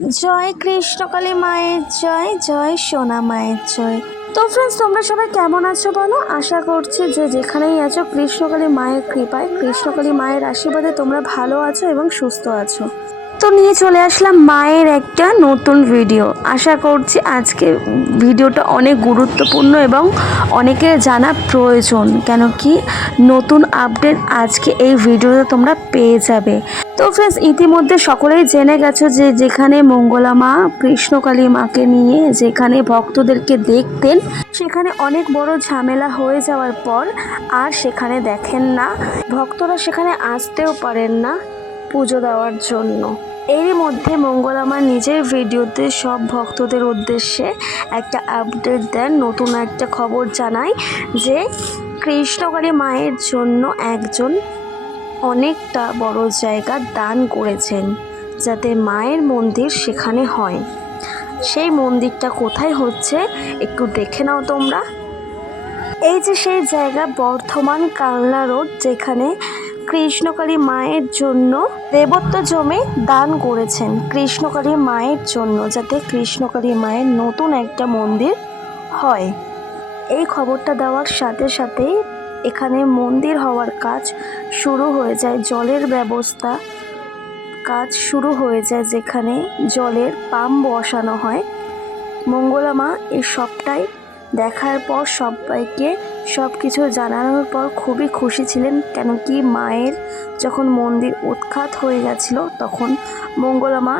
জয় কৃষ্ণকালী মায়ের জয় জয় সোনা মায়ের জয়। তো ফ্রেন্ডস তোমরা সবাই কেমন আছো বলো? আশা করছি যে যেখানেই আছো কৃষ্ণকালী মায়ের কৃপায় কৃষ্ণকালী মায়ের আশীর্বাদে তোমরা ভালো আছো এবং সুস্থ আছো। তো নিয়ে চলে আসলাম মায়ের একটা নতুন ভিডিও আশা করছি আজকে ভিডিওটা অনেক গুরুত্বপূর্ণ এবং অনেকের জানা প্রয়োজন। কেন কি নতুন আপডেট আজকে এই ভিডিওতে তোমরা পেয়ে যাবে। তো ফ্রেন্ডস ইতিমধ্যে সকলেই জেনে গেছো যে যেখানে মঙ্গলা মা কৃষ্ণকালী মাকে নিয়ে যেখানে ভক্তদেরকে দেখতেন, সেখানে অনেক বড় ঝামেলা হয়ে যাওয়ার পর আর সেখানে দেখেন না। ভক্তরা সেখানে আসতেও পারেন না। পুজো দেওয়ার জন্য। এরই মধ্যে মঙ্গলামা নিজের ভিডিওতে সব ভক্তদের উদ্দেশ্যে একটা আপডেট দেন, নতুন একটা খবর জানায় যে কৃষ্ণকালী মায়ের জন্য একজন অনেকটা বড় জায়গা দান করেছেন যাতে মায়ের মন্দির সেখানে হয়। সেই মন্দিরটা কোথায় হচ্ছে একটু দেখে নাও তোমরা। এই যে সেই জায়গা বর্ধমান কালনা রোড যেখানে কৃষ্ণকালী মায়ের জন্য দেবত্ব জমে দান করেছেন। কৃষ্ণকালী মায়ের জন্য, যাতে কৃষ্ণকালী মায়ের নতুন একটা মন্দির হয়। এই খবরটা দেওয়ার সাথে সাথেই এখানে মন্দির হওয়ার কাজ শুরু হয়ে যায়, জলের ব্যবস্থা কাজ শুরু হয়ে যায়, যেখানে জলের পাম্প বসানো হয়। মঙ্গলামা এই সবটাই দেখার পর সবাইকে সব কিছু জানানোর পর খুবই খুশি ছিলেন, কেন কি মায়ের যখন মন্দির উৎখাত হয়ে গেছিল, তখন মঙ্গলামা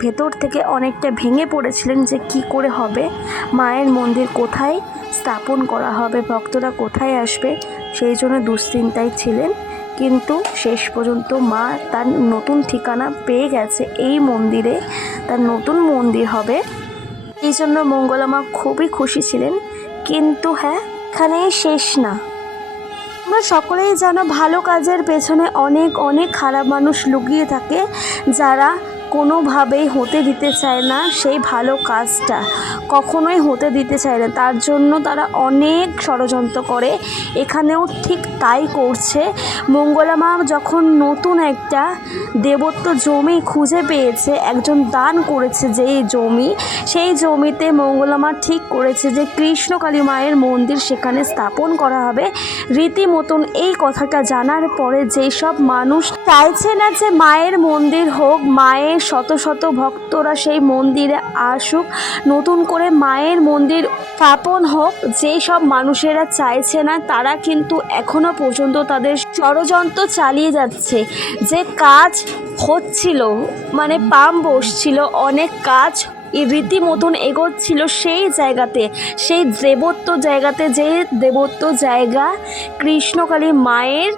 ভেতর থেকে অনেকটা ভেঙে পড়েছিলেন যে কি করে হবে, মায়ের মন্দির কোথায় স্থাপন করা হবে, ভক্তরা কোথায় আসবে, সেই জন্য দুশ্চিন্তায় ছিলেন। কিন্তু শেষ পর্যন্ত মা তার নতুন ঠিকানা পেয়ে গেছে এই মন্দিরে, তার নতুন মন্দির হবে। এই জন্য মঙ্গলামা খুবই খুশি ছিলেন। কিন্তু হ্যাঁ এখানেই শেষ না। আমরা সকলেই যেন ভালো কাজের পেছনে অনেক অনেক খারাপ মানুষ লুকিয়ে থাকে যারা কোনোভাবেই হতে দিতে চায় না সেই ভালো কাজটা। কখনোই হতে দিতে চায় না। তার জন্য তারা অনেক ষড়যন্ত্র করে। এখানেও ঠিক তাই করছে। মঙ্গলা মা যখন নতুন একটা দেবত্ব জমি খুঁজে পেয়েছে, একজন দান করেছে যেই জমি, সেই জমিতে মঙ্গলা মা ঠিক করেছে যে কৃষ্ণকালী মায়ের মন্দির সেখানে স্থাপন করা হবে। রীতিমতন এই কথাটা জানার পরে যেই সব মানুষ চাইছে না যে মায়ের মন্দির হোক, মায়ের শত শত ভক্তরা সেই মন্দিরে আসুক। নতুন করে মায়ের মন্দির স্থাপন হোক যেই সব মানুষেরা চাইছে না, তারা কিন্তু এখনও পর্যন্ত তাদের ষড়যন্ত্র চালিয়ে যাচ্ছে। যে কাজ হচ্ছিল মানে পাম বসছিল, অনেক কাজ রীতিমতন এগোচ্ছিল সেই জায়গাতে, সেই দেবত্ব জায়গাতে, যে দেবত্ব জায়গা কৃষ্ণকালী মায়ের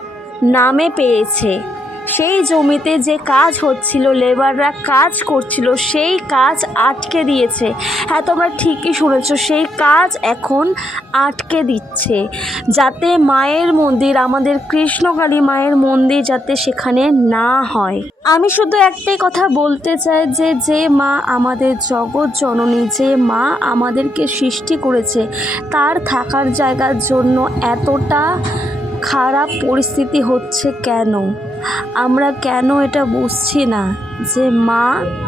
নামে পেয়েছে। সেই জমিতে যে কাজ হচ্ছিল লেবাররা কাজ করছিল, সেই কাজ আটকে দিয়েছে। হ্যাঁ তোমরা ঠিকই শুনেছো, সেই কাজ এখন আটকে দিচ্ছে। যাতে মায়ের মন্দির, আমাদের কৃষ্ণকালী মায়ের মন্দির যাতে সেখানে না হয়। আমি শুধু একটাই কথা বলতে চাই যে যে মা আমাদের জগৎ জননী, যে মা আমাদেরকে সৃষ্টি করেছে, তার থাকার জায়গার জন্য এতটা খারাপ পরিস্থিতি হচ্ছে কেন? আমরা কেন এটা বুঝছি না যে মা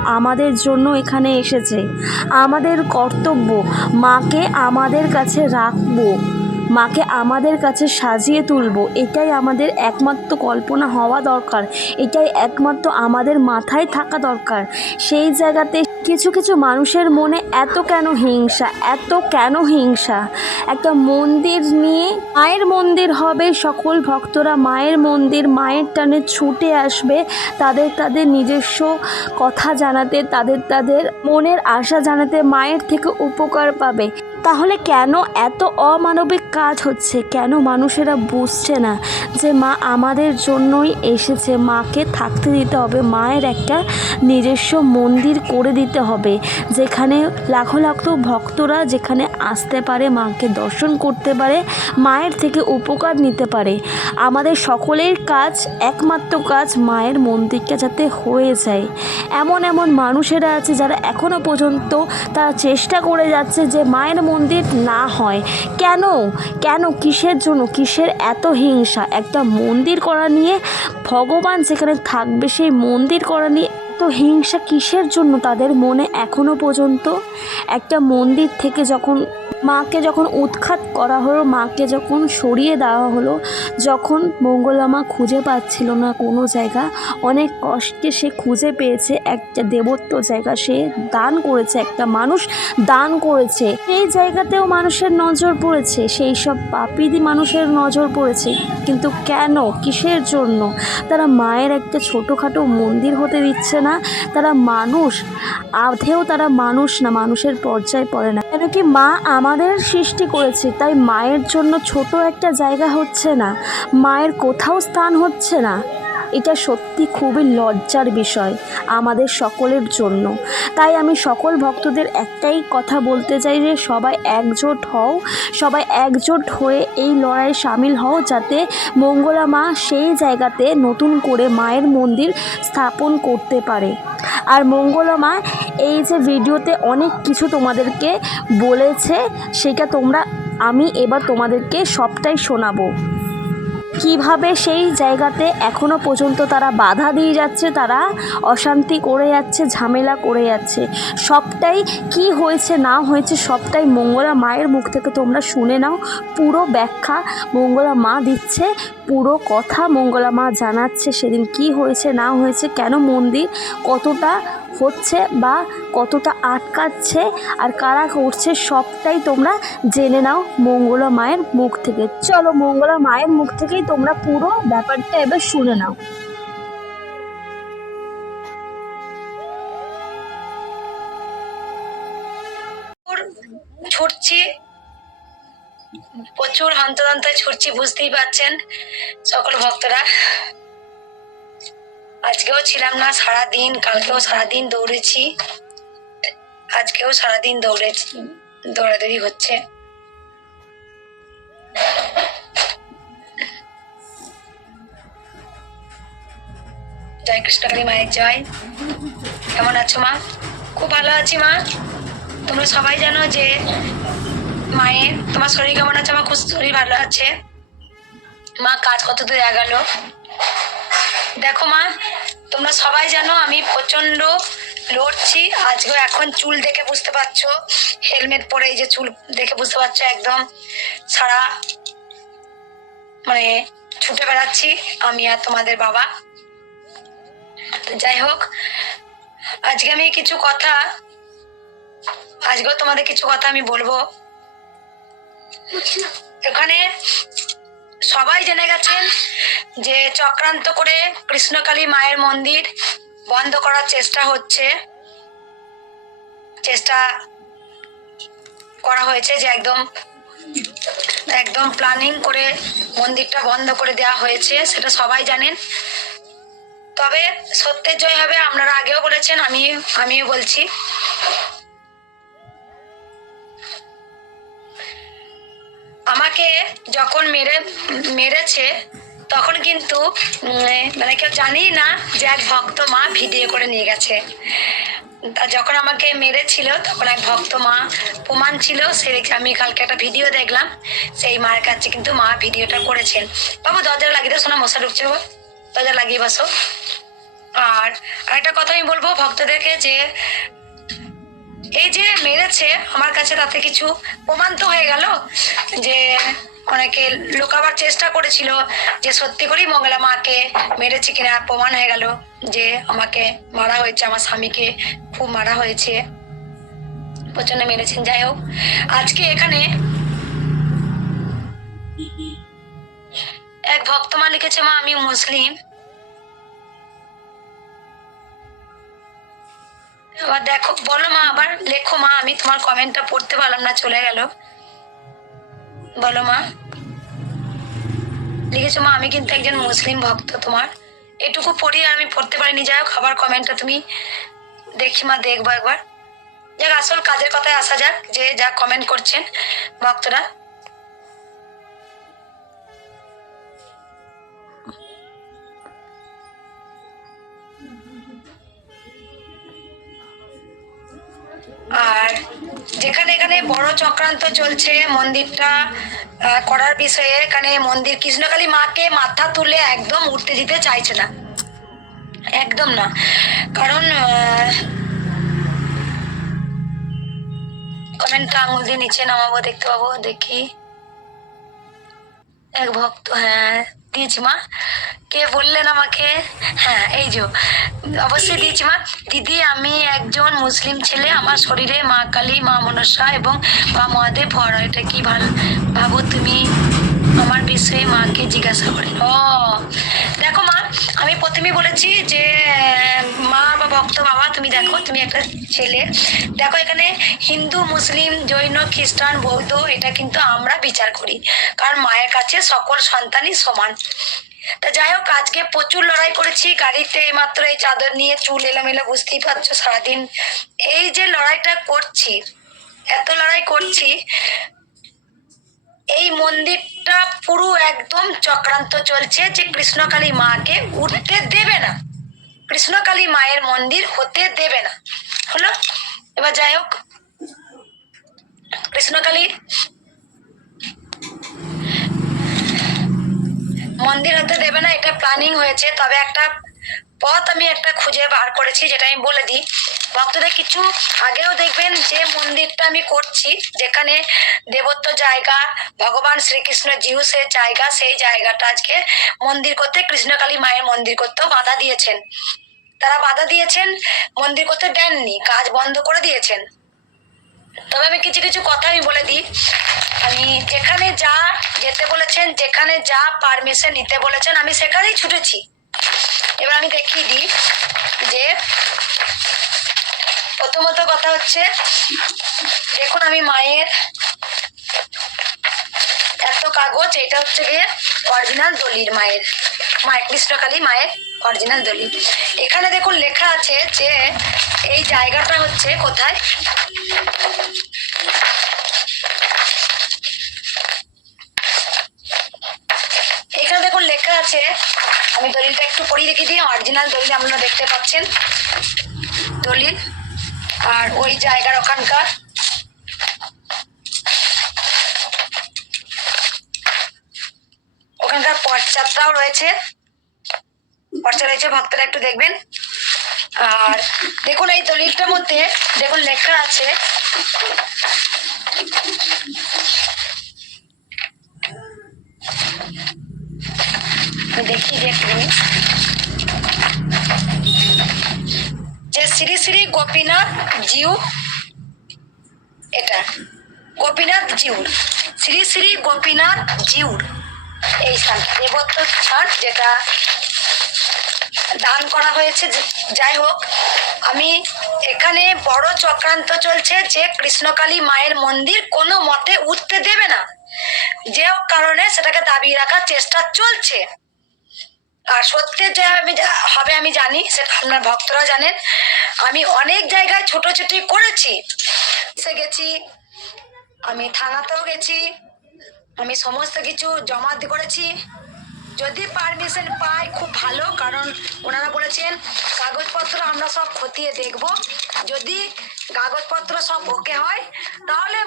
আমাদের জন্য এখানে এসেছে। আমাদের কর্তব্য মাকে আমাদের কাছে রাখব। মাকে আমাদের কাছে সাজিয়ে তুলব। এটাই আমাদের একমাত্র কল্পনা হওয়া দরকার। এটাই একমাত্র আমাদের মাথায় থাকা দরকার। সেই জায়গাতে কিছু কিছু মানুষের মনে এত কেন হিংসা, এত কেন হিংসা? একটা মন্দির নিয়ে মায়ের মন্দির হবে, সকল ভক্তরা মায়ের মন্দির, মায়ের টানে ছুটে আসবে। তাদের তাদের নিজস্ব কথা জানাতে, তাদের তাদের মনের আশা জানাতে মায়ের থেকে উপকার পাবে। তাহলে কেন এত অমানবিক কাজ হচ্ছে? কেন মানুষেরা বুঝছে না যে মা আমাদের জন্যই এসেছে? মাকে থাকতে দিতে হবে, মায়ের একটা নিজস্ব মন্দির করে দিতে হবে, যেখানে লাখো লাখো ভক্তরা যেখানে আসতে পারে, মাকে দর্শন করতে পারে, মায়ের থেকে উপকার নিতে পারে। আমাদের সকলের কাজ একমাত্র কাজ মায়ের মন্দিরটা যাতে হয়ে যায়। এমন এমন মানুষেরা আছে যারা এখনও পর্যন্ত তারা চেষ্টা করে যাচ্ছে যে মায়ের মন্দির না হয়। কেন? কেন? কিসের জন্য? কিসের এত হিংসা? একটা মন্দির করা নিয়ে ভগবান যেখানে থাকবে সেই মন্দির করা নিয়ে এত হিংসা কিসের জন্য তাদের মনে এখনও পর্যন্ত? একটা মন্দির থেকে যখন মাকে যখন উৎখাত করা হলো, মাকে যখন সরিয়ে দেওয়া হলো, যখন মঙ্গলা মা খুঁজে পাচ্ছিল না কোনো জায়গা, অনেক কষ্টে সে খুঁজে পেয়েছে একটা দেবত্ব জায়গা। সে দান করেছে, একটা মানুষ দান করেছে। এই জায়গাতেও মানুষের নজর পড়েছে, সেই সব পাপিদি মানুষের নজর পড়েছে। কিন্তু কেন? কিসের জন্য? তারা মায়ের একটা ছোটোখাটো মন্দির হতে দিচ্ছে না। তারা মানুষ। আধেও তারা মানুষ না, মানুষের পর্যায়ে পড়ে না। কেন কি মা আমাদের সৃষ্টি করেছে, তাই মায়ের জন্য ছোট একটা জায়গা হচ্ছে না। মায়ের কোথাও স্থান হচ্ছে না। এটা সত্যি খুবই লজ্জার বিষয় আমাদের সকলের জন্য। তাই আমি সকল ভক্তদের একটাই কথা বলতে চাই যে সবাই একজোট হও, সবাই একজোট হয়ে এই লড়াইয়ে সামিল হও যাতে মঙ্গলা মা সেই জায়গাতে নতুন করে মায়ের মন্দির স্থাপন করতে পারে। আর মঙ্গলা মা, এই যে ভিডিওতে অনেক কিছু তোমাদেরকে বলেছে, সেটা তোমরা, আমি এবার তোমাদেরকে সবটাই শোনাবো। কীভাবে সেই জায়গাতে এখনও পর্যন্ত তারা বাধা দিয়ে যাচ্ছে, তারা অশান্তি করে যাচ্ছে, ঝামেলা করে যাচ্ছে? সবটাই কি হয়েছে, না হয়েছে, সবটাই মঙ্গলা মায়ের মুখ থেকে তোমরা শুনে নাও। পুরো ব্যাখ্যা মঙ্গলা মা দিচ্ছে। পুরো কথা মঙ্গলা মা জানাচ্ছে সেদিন কি হয়েছে, না হয়েছে, কেন মন্দির কতটা হচ্ছে বা কতটা আটকাচ্ছে আর কারা করছে সবটাই তোমরা জেনে নাও মঙ্গলা মায়ের মুখ থেকে। চলো মঙ্গলা মায়ের মুখ থেকেই তোমরা পুরো ব্যাপারটা এবার শুনে নাও। ছুটছি প্রচুর হন্তদন্ত ছুটছি, বুঝতেই পারছেন সকল ভক্তরা। আজকেও ছিলাম না সারা দিন কালকেও সারা দিন দৌড়েছি। আজকেও সারা দিন দৌড়েছি, দৌড়াদৌড়ি হচ্ছে। জয় কৃষ্ণকালী মায়ের জয়। কেমন আছো মা? খুব ভালো আছি মা। তোমরা সবাই জানো যে মায়ের, তোমার শরীর কেমন আছে? আমার খুব শরীর ভালো আছে। মা, কাজ কত দূর গেল দেখো মা, তোমরা সবাই জানো আমি প্রচণ্ড লড়ছি। আজকে এখন চুল দেখে বুঝতে পারছ। হেলমেট পরে এই যে চুল দেখে বুঝতে পারছ একদম সারা মানে ছুটে বেড়াচ্ছি আমি আর তোমাদের বাবা। তো যাই হোক, আজকে আমি কিছু কথা, আজকেও তোমাদের কিছু কথা আমি বলব। এখানে সবাই জেনে গেছেন যে চক্রান্ত করে কৃষ্ণকালী মায়ের মন্দির বন্ধ করার চেষ্টা হচ্ছে। চেষ্টা করা হয়েছে যে একদম একদম প্ল্যানিং করে মন্দিরটা বন্ধ করে দেওয়া হয়েছে, সেটা সবাই জানেন। তবে সত্যের জয় হবে, আপনারা আগেও বলেছেন আমি আমিও বলছি। আমাকে যখন মেরে, মেরেছে, তখন কিন্তু মানে কেউ জানি না যে এক ভক্ত মা ভিডিও করে নিয়ে গেছে। যখন আমাকে মেরেছিল, তখন এক ভক্ত মা প্রমাণ ছিল, সে আমি কালকে একটা ভিডিও দেখলাম, সেই মার কাছে কিন্তু মা ভিডিওটা করেছেন। বাবু দরজা লাগিয়ে দাও শোনা মশা ঢুকছে দরজা লাগিয়ে বসো। আর আরেকটা কথা আমি বলব ভক্তদেরকে যে এই যে মেরেছে, আমার কাছে তাতে কিছু প্রমাণ তো হয়ে গেল যে অনেকে লুকাবার চেষ্টা করেছিল যে সত্যি করেই মঙ্গলা মাকে মেরেছে কিনা প্রমাণ হয়ে গেল যে আমাকে মারা হয়েছে, আমার স্বামীকে খুব মারা হয়েছে। প্রচণ্ড মেরেছেন, যাই হোক। আজকে এখানে এক ভক্তমা লিখেছে, মা, আমি মুসলিম। এবার দেখো, বলো মা, আবার লেখো মা, আমি তোমার কমেন্টটা পড়তে পারলাম না, চলে গেল। বলো মা। লিখেছো মা, আমি কিন্তু একজন মুসলিম ভক্ত তোমার। এটুকু পড়ি আর আমি পড়তে পারিনি। যাই হোক, আবার কমেন্টটা তুমি দেখি মা, দেখব একবার। যাক, আসল কাজের কথায় আসা যাক, যে যা কমেন্ট করছেন ভক্তরা। আর যেখানে এখানে বড় চক্রান্ত চলছে মন্দিরটা করার বিষয়ে। এখানে মন্দির কৃষ্ণকালী মাকে মাথা তুলে একদম উঠতে দিতে চাইছে না। একদম না। কারণ কমেন্টটা আঙুল দিয়ে নিচে নামাবো, দেখতে পাবো, দেখি। এক ভক্ত হ্যাঁ। দিয়েছি মা? কে বললেন আমাকে? হ্যাঁ এই যে। অবশ্যই দিয়েছি মা। দিদি, আমি একজন মুসলিম ছেলে। আমার শরীরে মা কালী, মা মনসা এবং মা মহাদেব ভর এটা কি ভালো? ভাবো তুমি। আমার বিষয়ে মাকে জিজ্ঞাসা করে। ও, দেখো মা, আমি প্রথমেই বলেছি যে ভক্ত বাবা, তুমি দেখো, তুমি একটা ছেলে। দেখো, এখানে হিন্দু, মুসলিম, জৈন, খ্রিস্টান, বৌদ্ধ, এটা কিন্তু আমরা বিচার করি। কারণ মায়ের কাছে সকল সন্তানই সমান। তা যাই হোক, আজকে প্রচুর লড়াই করেছি। গাড়িতে মাত্র এই চাদর নিয়ে চুল এলোমেলো বুঝতেই পারছ সারাদিন। এই যে লড়াইটা করছি, এত লড়াই করছি, এই মন্দিরটা পুরো একদম চক্রান্ত চলছে যে কৃষ্ণকালী মাকে উঠতে দেবে না। কৃষ্ণকালী মায়ের মন্দির হতে দেবে না। হলো? এবার যাই হোক। কৃষ্ণকালী মন্দির হতে দেবে না, এটা প্ল্যানিং হয়েছে। তবে একটা পথ আমি একটা খুঁজে বার করেছি, যেটা আমি বলে দিই। ভক্তদের কিছু আগেও দেখবেন যে মন্দিরটা আমি করছি, যেখানে দেবত্ব জায়গা, ভগবান শ্রীকৃষ্ণ জিউসের জায়গা, সেই জায়গাটা আজকে মন্দির করতে, কৃষ্ণকালী মায়ের মন্দির করতেও বাধা দিয়েছেন। তারা বাধা দিয়েছেন, মন্দির করতে দেননি, কাজ বন্ধ করে দিয়েছেন। তবে আমি কিছু কিছু কথা আমি বলে দিই। আমি যেখানে যা যেতে বলেছেন, যেখানে যা পারমিশন নিতে বলেছেন, আমি সেখানেই ছুটেছি। এবার আমি দেখিয়ে দিই যে প্রথমত কথা হচ্ছে, দেখুন আমি মায়ের এত কাগজ, এটা হচ্ছে গিয়ে অরিজিনাল দলিল মায়ের মায়ের কৃষ্ণকালী মায়ের অরিজিনাল দলিল। এখানে দেখুন লেখা আছে যে এই জায়গাটা হচ্ছে কোথায়? দলিলটা একটু পড়িয়ে রেখে দিই। অরিজিনাল দলিল আপনারা দেখতে পাচ্ছেন। দলিল আর ওই জায়গার ওখানকার। ওখানকার পশ্চাৎটাও রয়েছে। পর্চা রয়েছে, ভক্তরা একটু দেখবেন। আর দেখুন এই দলিলটার মধ্যে, দেখুন লেখা আছে দেখি যে। যে শ্রী শ্রী গোপীনাথ জিউ, এটা, গোপীনাথ জিউর, শ্রী শ্রী গোপীনাথ জিউর, এই স্থানটা দেবত্ব স্থান যেটা দান করা হয়েছে যাই হোক, আমি এখানে বড় চক্রান্ত চলছে যে কৃষ্ণকালী মায়ের মন্দির কোনো মতে উঠতে দেবে না যে কারণে সেটাকে দাবিয়ে রাখার চেষ্টা চলছে আর সত্যের জয় আমি হবে আমি জানি সেটা আপনার ভক্তরা জানেন। আমি অনেক জায়গায় ছোটোছুটি করেছি। সে গেছি, আমি থানাতেও গেছি, আমি সমস্ত কিছু জমা করেছি। যদি পারমিশন পাই, খুব ভালো, কারণ ওনারা বলেছেন, কাগজপত্র আমরা সব খতিয়ে দেখব। যদি কাগজপত্র সব ওকে হয়, তাহলে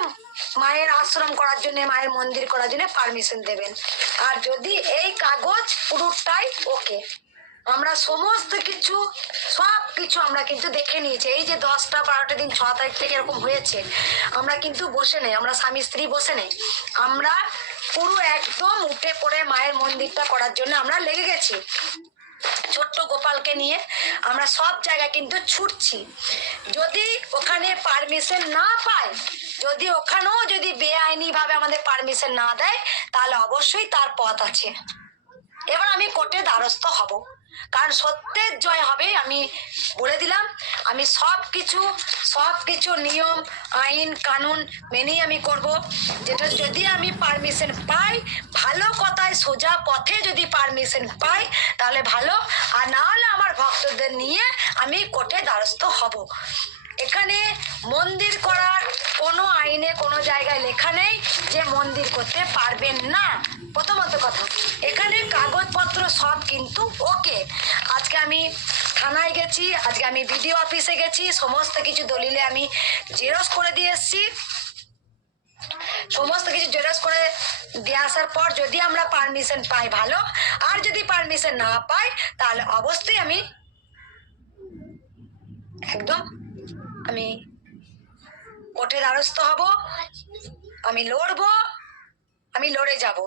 মায়ের আশ্রম করার জন্য, মায়ের মন্দির করার জন্য পারমিশন দেবেন। আর যদি এই কাগজ পুরোটাই ওকে আমরা সমস্ত কিছু, সব কিছু আমরা কিন্তু দেখে নিয়েছি। এই যে দশটা, বারোটা দিন, ছ তারিখ থেকে এরকম হয়েছে, আমরা কিন্তু বসে নেই, আমরা স্বামী স্ত্রী বসে নেই। আমরা পুরো একদম উঠে পড়ে মায়ের মন্দিরটা করার জন্য আমরা লেগে গেছি। ছোট্ট গোপালকে নিয়ে আমরা সব জায়গায় কিন্তু ছুটছি। যদি ওখানে পারমিশন না পায়, যদি ওখানেও যদি বেআইনি ভাবে আমাদের পারমিশন না দেয়, তাহলে অবশ্যই তার পথ আছে। এবার আমি কোর্টে দ্বারস্থ হব। কারণ সত্যের জয় হবে আমি বলে দিলাম। আমি সব কিছু সব কিছু নিয়ম, আইন, কানুন মেনেই আমি করব। যেটা যদি আমি পারমিশন পাই, ভালো কথায় সোজা পথে যদি পারমিশন পাই, তাহলে ভালো। আর না হলে আমার ভক্তদের নিয়ে আমি কোর্টে দ্বারস্থ হব। এখানে মন্দির করার কোনো আইনে কোনো জায়গায় লেখা নেই যে মন্দির করতে পারবেন না। প্রথমত কথা, এখানে কাগজপত্র সব কিন্তু ওকে। আজকে আমি থানায় গেছি, আজকে আমি বিডিও অফিসে গেছি, সমস্ত কিছু দলিলে আমি জেরক্স করে দিয়ে এসেছি। সমস্ত কিছু জেরক্স করে দিয়ে আসার পর যদি আমরা পারমিশন পাই ভালো, আর যদি পারমিশন না পাই, তাহলে অবশ্যই আমি একদম আমি কোর্টের দ্বারস্থ হব আমি লড়বো আমি লড়ে যাব।